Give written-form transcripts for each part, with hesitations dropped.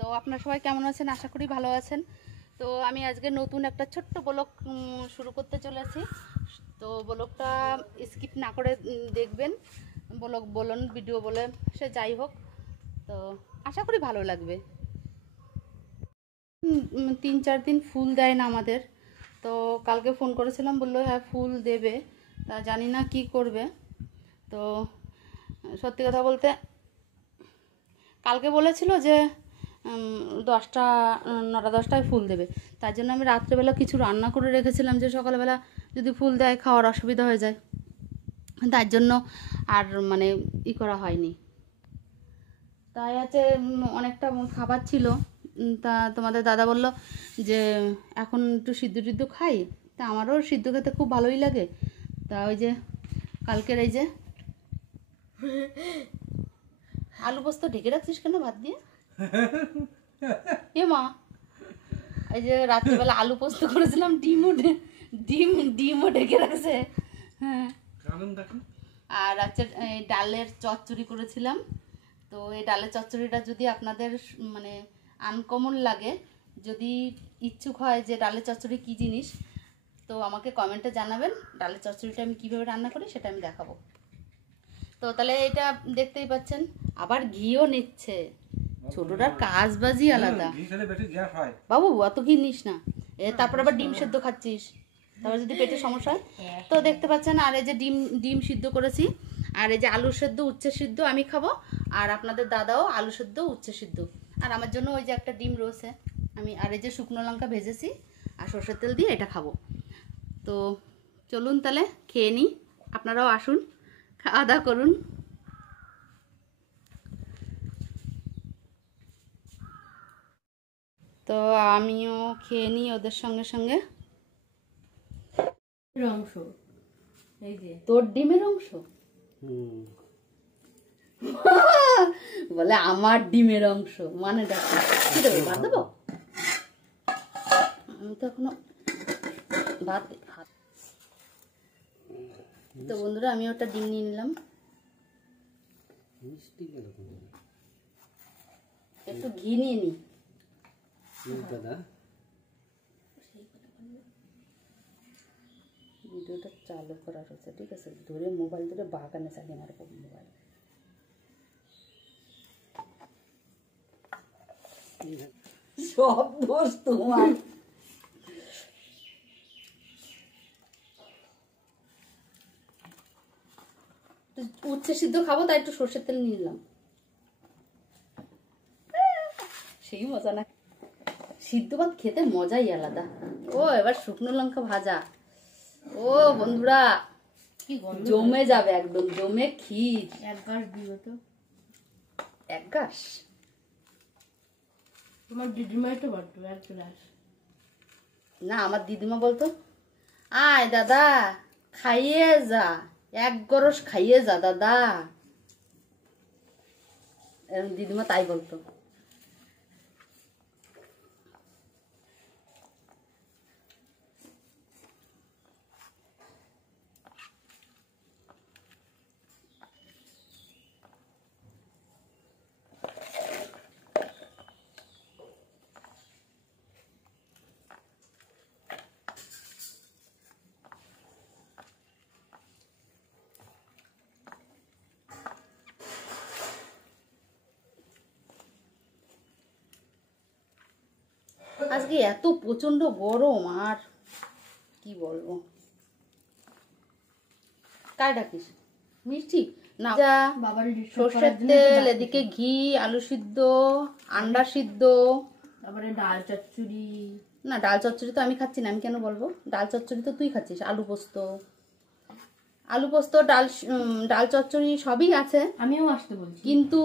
তো আপনারা সবাই কেমন আছেন? আশা করি ভালো আছেন। তো আমি আজকে নতুন একটা ছোট্ট ব্লগ শুরু করতে চলেছি। তো ব্লগটা স্কিপ না করে দেখবেন। ব্লগ বলুন, ভিডিও বলে, সে যাই হোক, তো আশা করি ভালো লাগবে। 3-4 দিন ফুল দেয় না আমাদের। তো কালকে ফোন করেছিলাম, বললো হ্যাঁ ফুল দেবে, তা জানি না কি করবে। তো সত্যি কথা বলতে কালকে বলেছিল যে 10টা 9টা-10টায় ফুল দেবে। তার জন্য আমি রাত্রেবেলা কিছু রান্না করে রেখেছিলাম, যে সকালবেলা যদি ফুল দেয় খাওয়ার অসুবিধা হয়ে যায়, তার জন্য আর মানে করা হয়নি। তাই আছে অনেকটা খাবার ছিল। তা তোমাদের দাদা বলল যে এখন একটু সিদ্ধ টিদ্ধ খাই, তা আমারও সিদ্ধ খেতে খুব ভালোই লাগে। তা ওই যে কালকের এই যে আলু পোস্ত ঢেকে রাখছিস কেন ভাত দিয়ে? এ মা, এই যে রাত্রিবেলা আলু পোস্ত করেছিলাম, ডিমও ঢেকে রাখছে। হ্যাঁ, আর আজকে ডালের চচ্চড়ি করেছিলাম। তো এই ডালের চচ্চড়িটা যদি আপনাদের মানে আনকমন লাগে, যদি ইচ্ছুক হয় যে ডালের চচ্চড়ি কী জিনিস, তো আমাকে কমেন্টে জানাবেন। ডালের চচ্চড়িটা আমি কীভাবে রান্না করি সেটা আমি দেখাবো। তো তাহলে এটা দেখতেই পাচ্ছেন, আবার ঘিও নিচ্ছে। ছোটটার কাজবাজি আলাদা। বাবু অত ঘি নিস না, তারপর আবার ডিম সেদ্ধ খাচ্ছিস, তারপর যদি পেটে সমস্যা হয়। তো দেখতে পাচ্ছেন, আর এই যে ডিম সিদ্ধ করেছি, আর এই যে আলু সেদ্ধ উচ্ছে সিদ্ধ আমি খাবো, আর আপনাদের দাদাও আলু সেদ্ধ উচ্ছে সিদ্ধ, আর আমার জন্য ওই যে একটা ডিম রয়েছে আমি, আর এই যে শুকনো লঙ্কা ভেজেছি আর সর্ষের তেল দিয়ে এটা খাবো। তো চলুন তাহলে খেয়ে নিই, আপনারাও আসুন, খাওয়া দাওয়া করুন। তো আমিও খেয়ে নিই ওদের সঙ্গে সঙ্গে। অংশ এই যে তোর ডিমের অংশ বলে আমার ডিমের অংশ, মানে দেখো কি দেবো, ভাত দেবো? আমি তো এখনো ভাত। তো বন্ধুরা আমি ওটা ডিম নিয়ে নিলাম, একটু ঘি নিয়ে নিই। ভিডিওটা চালু করা রয়েছে, ঠিক আছে? ধরে মোবাইল ধরে বাগানে চালিয়ে মারবো মোবাইল। সব দোষ তোমার। উচ্ছে সিদ্ধ খাবো, তাই একটু সর্ষের তেল নিয়ে নিলাম। সেই মজা না, সিদ্ধ ভাত খেতে মজাই আলাদা। ও এবার শুকনো লঙ্কা ভাজা, ও বন্ধুরা কি গন্ধ, জমে যাবে একদম, জমে ক্ষীর। এক গাছ দিও তো, এক গাছ তোমার দিদিমাই তো বলতো এক গ্লাস। না, আমার দিদিমা বলতো আয় দাদা খাইয়ে যা, এক গরস খাইয়ে যা দাদা, দিদিমা তাই বলতো। আজকে এত প্রচন্ড গরম, আর কি বলবো। কার ডাকিস? মিষ্টি না, বাবার সর্ষের তেল, এদিকে ঘি, আলু সিদ্ধ, আন্ডা সিদ্ধ, তারপরে ডাল চচ্চড়ি। না ডাল চচ্চড়ি তো আমি খাচ্ছি না, আমি কেন বলবো? ডাল চচ্চড়ি তো তুই খাচ্ছিস। আলু পোস্ত ডাল চচ্চড়ি সবই আছে, আমিও আসতে বলছি, কিন্তু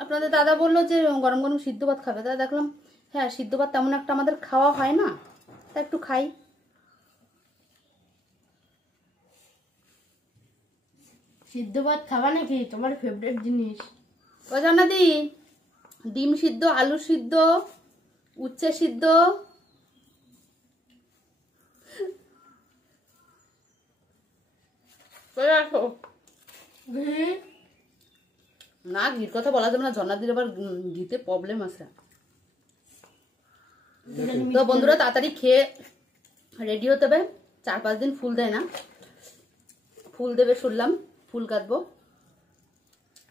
আপনাদের দাদা বললো যে গরম গরম সিদ্ধ ভাত খাবে, তাই দেখলাম হ্যাঁ সিদ্ধ ভাত তেমন একটা আমাদের খাওয়া হয় না, তা একটু খাই। সিদ্ধ ভাত খাবা নাকি? তোমার ফেভারিট জিনিস। ও জানাদি, ডিম সিদ্ধ, আলু সিদ্ধ, উচ্ছে সিদ্ধ, চলে আসো। না, ঘির কথা বলা যাবে না, ঝর্ণাদির আবার ঘিতে প্রবলেম আছে। তো বন্ধুরা তাড়াতাড়ি খেয়ে রেডি হতে হবে, 4-5 দিন ফুল দেয় না, ফুল দেবে শুনলাম, ফুল কাটবো,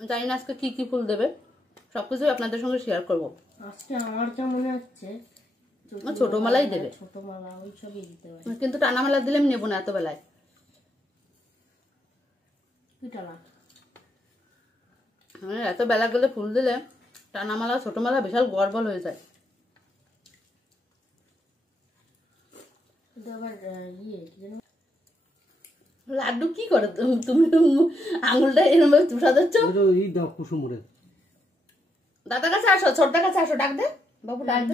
জানি না আজকে কি কি ফুল দেবে, সবকিছু আপনাদের সঙ্গে শেয়ার করবো। আজকে আমার যা মনে হচ্ছে ছোট মালাই দেবে, ছোট মালা ওই সবই দিতে পারে, কিন্তু টানা মালা দিলে আমি নেবো না এত বেলায়। এত বেলা গেলে ফুল দিলে টানা মালা ছোট মালা বিশাল গড়বল হয়ে যায়। লাড্ডু কি করে তুমি আঙুলটা এরকম তুষা দিচ্ছ? দাদার কাছে আসো, ছোটদার কাছে আসো, ডাক দে বাবু, ডাক দে।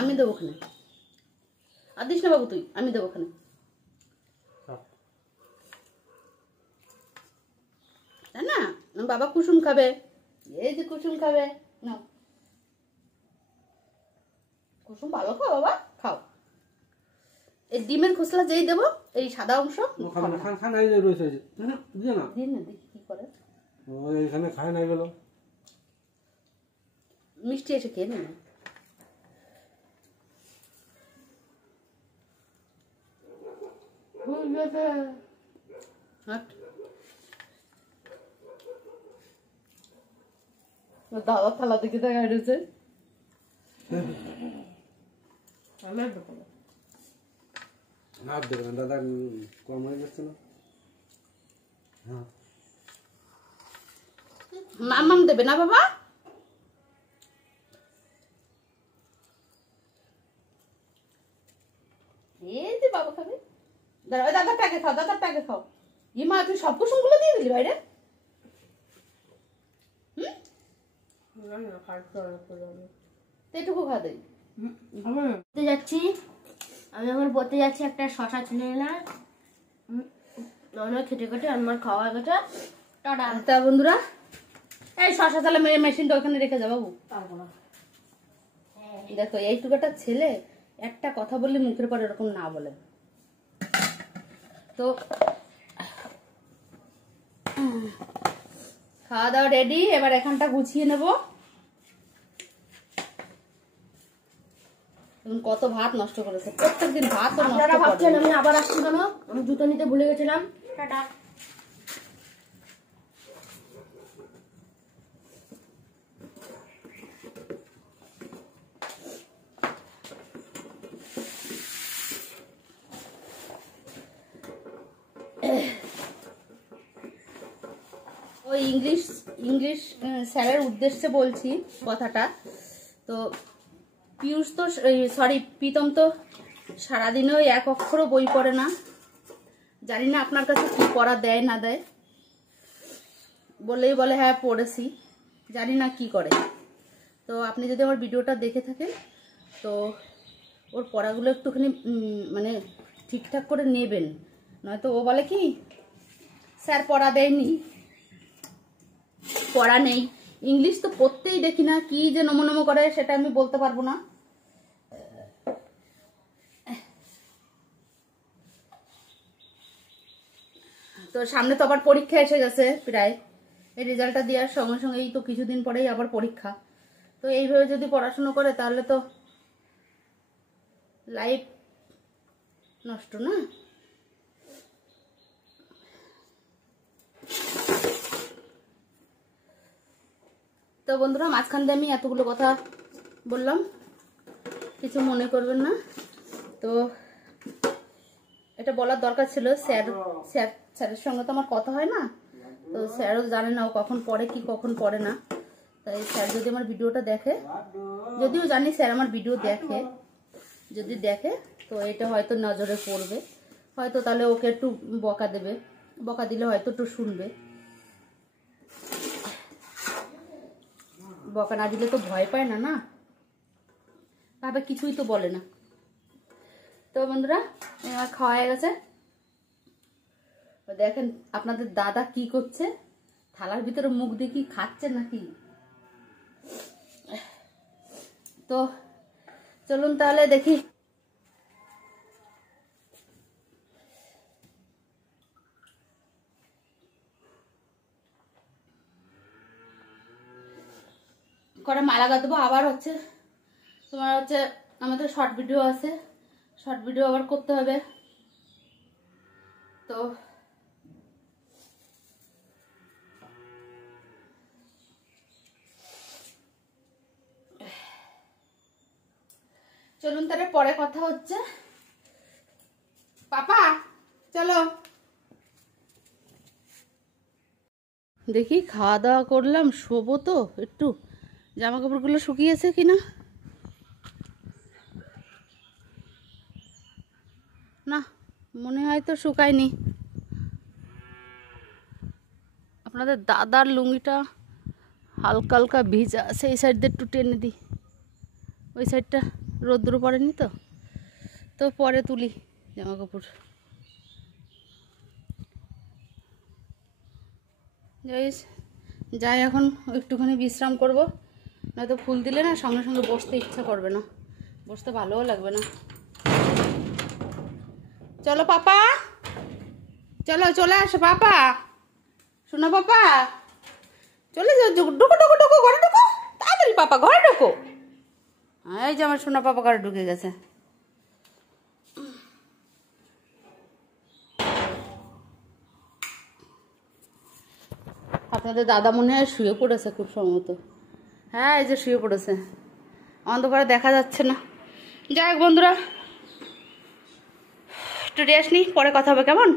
আমি দেবো ওখানে, আর দিস না বাবু তুই, আমি দেবো ওখানে। তাই না, বাবা কুসুম খাবে, এই যে কুসুম খাবে, নাও কুসুম ভালো খাও বাবা, খাও। এই ডিমের খোসলা যেই দেবো, এই সাদা অংশ কি করে মিষ্টি এসে খেয়ে নেবে। দাদা থালা থেকে দেখা রয়েছে, দাদা কম হয়ে যাচ্ছে না, মামাম দেবে না বাবা? এই যে বাবা খাবে, দাদা প্যাকে খাও, দাদা প্যাকে খাও। ই মা, তুই সব কুসুম গুলো দিয়ে দিলি বাইরে? এটুকু খা দেই। পড়তে যাচ্ছি আমি, এখন পড়তে যাচ্ছি, একটা শশা ছিলে না খেটে খেটে আমার খাওয়া গেছে। টাটা। তা বন্ধুরা, এই শশা তাহলে মেশিনটা ওখানে রেখে যাও বাবু। দেখো এইটুকু একটা ছেলে একটা কথা বললে মুখের পর এরকম না বলে। তো খাওয়া দাওয়া রেডি, এবার এখানটা গুছিয়ে নেব। কত ভাত নষ্ট করেছে, প্রত্যেকদিন ভাত। আপনারা ভাবছেন আমি আবার আসছি কেন, আমি জুতো নিতে ভুলে গেছিলাম। টাটা। ওই ইংলিশ স্যারের উদ্দেশ্যে বলছি কথাটা। তো পিয়ুষ তো প্রীতম তো সারাদিনে ওই এক অক্ষরও বই পড়ে না, জানি না আপনার কাছে কি পড়া দেয় না দেয়, বললেই বলে হ্যাঁ পড়েছি, জানি না কি করে। তো আপনি যদি আমার ভিডিওটা দেখে থাকেন তো ওর পড়াগুলো একটুখানি মানে ঠিকঠাক করে নেবেন, নয়তো ও বলে কি স্যার পড়া দেয়নি, পড়া নেই। ইংলিশ তো পড়তেই দেখি না, কি যে নমো নমো করে সেটা আমি বলতে পারবো না। তো সামনে তো আবার পরীক্ষা এসে গেছে প্রায়, এই রেজাল্টটা দেওয়ার সঙ্গে সঙ্গেই তো কিছুদিন পরেই আবার পরীক্ষা। তো এইভাবে যদি পড়াশুনো করে তাহলে তো লাইফ নষ্ট না। তো বন্ধুরা, মাঝখান দিয়ে আমি এতগুলো কথা বললাম, কিছু মনে করবেন না। তো এটা বলার দরকার ছিল, স্যারের সঙ্গে তো আমার কথা হয় না, তো স্যারও জানে না ও কখন পড়ে কি কখন পড়ে না। তাই স্যার যদি আমার ভিডিওটা দেখে, যদিও জানি স্যার আমার ভিডিও দেখে, যদি দেখে তো এটা হয়তো নজরে পড়বে, হয়তো তাহলে ওকে একটু বকা দেবে, বকা দিলে হয়তো একটু শুনবে, বকা না দিলে তো ভয় পায় না, না ভাবে কিছুই তো বলে না। তো বন্ধুরা, আমার খাওয়া হয়ে গেছে, দেখেন আপনাদের দাদা কি করছে, থালার ভিতরে মুখ দিয়ে কি খাচ্ছে নাকি। তো চলুন তাহলে দেখি করে মালা গাঁথবো। আবার হচ্ছে তোমার হচ্ছে আমাদের শর্ট ভিডিও আছে, শর্ট ভিডিও আবার করতে হবে। তো চলুন তাহলে পরে কথা হচ্ছে। পাপা চলো দেখি, খাওয়া দাওয়া করলাম, শোবো তো একটু। জামা কাপড়গুলো শুকিয়েছে কিনা, না মনে হয় তো শুকায়নি। আপনাদের দাদার লুঙ্গিটা হালকা হালকা ভিজা আছে, এই সাইড দিয়ে একটু টেনে দিই, ওই সাইডটা রোদ্র পড়েনি তো, তো পরে তুলি জামা কাপড়। যাই এখন একটুখানি বিশ্রাম করব, নয়তো ফুল দিলে না সঙ্গে সঙ্গে বসতে ইচ্ছা করবে না, বসতে ভালোও লাগবে না। চলো পাপা, চলো চলে আসো পাপা, শোনো পাপা, চলে যাও, ঢুকো ঢুকো ঢুকো ঘরে ঢুকো, তাড়াতাড়ি পাপা ঘরে ঢুকো। এই যে আমার সোনা পাপা ঘরে ঢুকে গেছে। আপনাদের দাদা মনে হয় শুয়ে পড়েছে খুব সম্ভবত। হ্যাঁ এই যে শুয়ে পড়েছে, অন্ধকারে দেখা যাচ্ছে না। যাই হোক বন্ধুরা, একটু রেস্ট নিই, পরে কথা হবে কেমন।